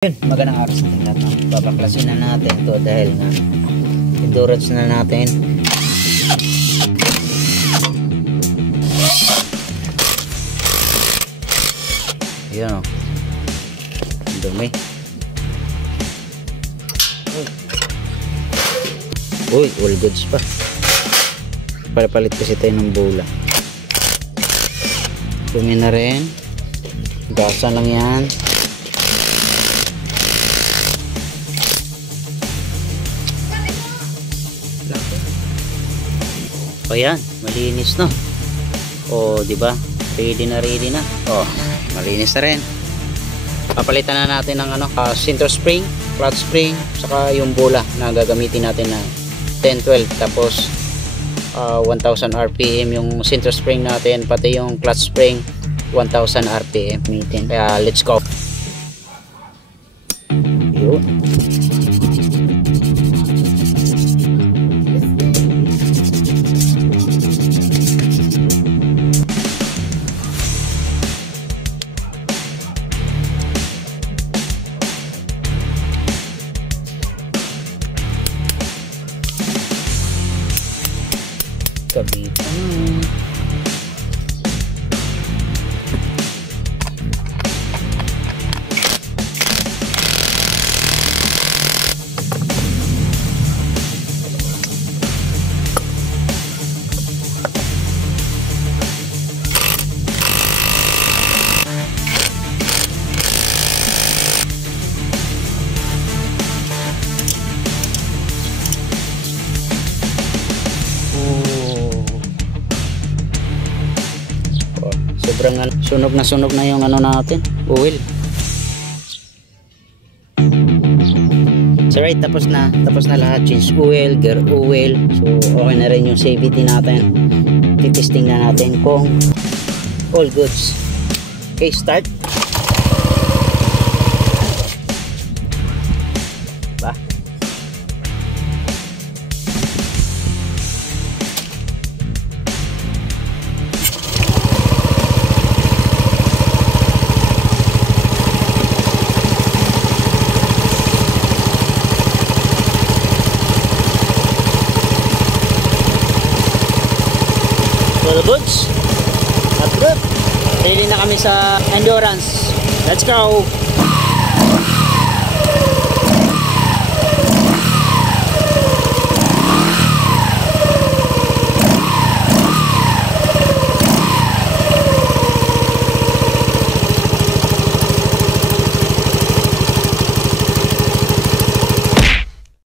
Yun, magandang araw sa ating lahat. Babaklasin na natin ito dahil nga endurance na natin. Yan o, dumi. Uy, all goods pa. Palit kasi tayo ng bola. Dumi na rin. Gasan lang yan. O yan, malinis na. O, di ba? Ready na. O, malinis na rin. Papalitan na natin ng center spring, clutch spring, saka yung bola na gagamitin natin na 10-12. Tapos 1000 RPM yung center spring natin, pati yung clutch spring 1000 RPM. Kaya let's go. Yun. Kabitan. Sobrang sunog na yung natin, oil. So right, tapos na lahat. Change oil, gear oil. So okay na rin yung safety natin. Titesting na natin kung all goods. Okay, start. Ba? All goods. At good. Ready na kami sa endurance. Let's go.